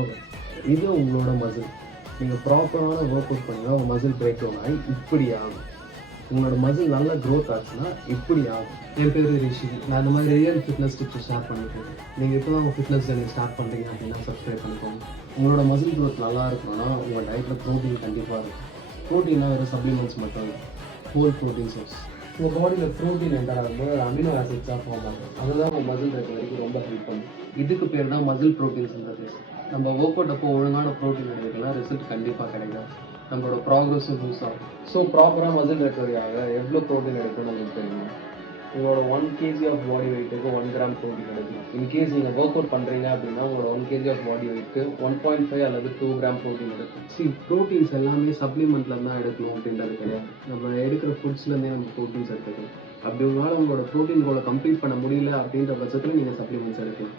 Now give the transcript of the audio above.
Okay. இது உங்களோட muscle. நீங்க ப்ராப்பரான ஒர்க் அவுட் பண்ணீங்கன்னா உங்க மசில் பிரேக் டவுன் ஆகி இப்படி ஆகும். உங்களோட மசில் நல்லா க்ரோத் ஆச்சுன்னா இப்படி ஆகும். என் பேர் ரிஷி. நான் இந்த மாதிரி ரியல் ஃபிட்னஸ் டிப்ஸ் ஷேர் பண்ணிட்டுருக்கேன். நீங்கள் இப்போ தான் உங்கள் ஃபிட்னஸ் ஜர்னி ஸ்டார்ட் பண்ணுறீங்க அப்படின்னா சப்ஸ்கிரைப் பண்ணிக்கோங்க. உங்களோட மசில் க்ரோத் நல்லா இருக்கணும்னா உங்கள் டயட்டில் ப்ரோட்டீன் கண்டிப்பாக இருக்கும். ப்ரோட்டீன்னா வெறும் சப்ளிமெண்ட்ஸ் மட்டும் இல்லை, ஹோல் ப்ரோட்டீன் சோர்ஸ். உங்கள் பாடியில் ப்ரோட்டீன் என்டர் ஆகும்போது அமினோ ஆசிட்ஸாக ஃபார்ம் ஆகும். அதுதான் உங்கள் மசில் ரெக்கவரிக்கு ரொம்ப ஹெல்ப் பண்ணும். இதுக்கு பேர் தான் மசில் ப்ரோட்டீன் சிந்தசிஸ். நம்ம ஒர்க் அவுட் அப்போ ஒழுங்கான ப்ரோட்டீன் எடுக்கலாம், ரிசல்ட் கண்டிப்பாக கிடைக்கும். நம்மளோட ப்ராக்ரஸும் லூஸ் ஆகும். ஸோ ப்ராப்பராக மசில் ரெக்கவரி ஆக எவ்வளோ ப்ரோட்டீன் எடுக்கணும்னு உங்களுக்கு தெரியும். உங்களோட 1 kg ஆஃப் பாடி வெயிட்டுக்கு 1 கிராம் ப்ரோட்டீன் எடுக்கணும். இன்கேஸ் நீங்கள் ஒர்க் அவுட் பண்ணுறீங்க அப்படின்னா உங்களோட 1 kg ஆஃப் பாடி வெயிட்க்கு 1.5 அல்லது 2 கிராம் ப்ரோட்டீன் எடுக்கும். ப்ரோட்டீன்ஸ் எல்லாமே சப்ளிமெண்ட்டில் தான் எடுக்கணும் அப்படின்றது கிடையாது. நம்ம எடுக்கிற ஃபுட்ஸ்லேருந்தே நம்ம ப்ரோட்டீன்ஸ் எடுத்துக்கலாம். அப்படி உங்களால் உங்களோட ப்ரோட்டீன் கோலை கம்ப்ளீட் பண்ண முடியல அப்படின்ற பட்சத்தில் நீங்கள் சப்ளிமெண்ட்ஸ் எடுக்கலாம்.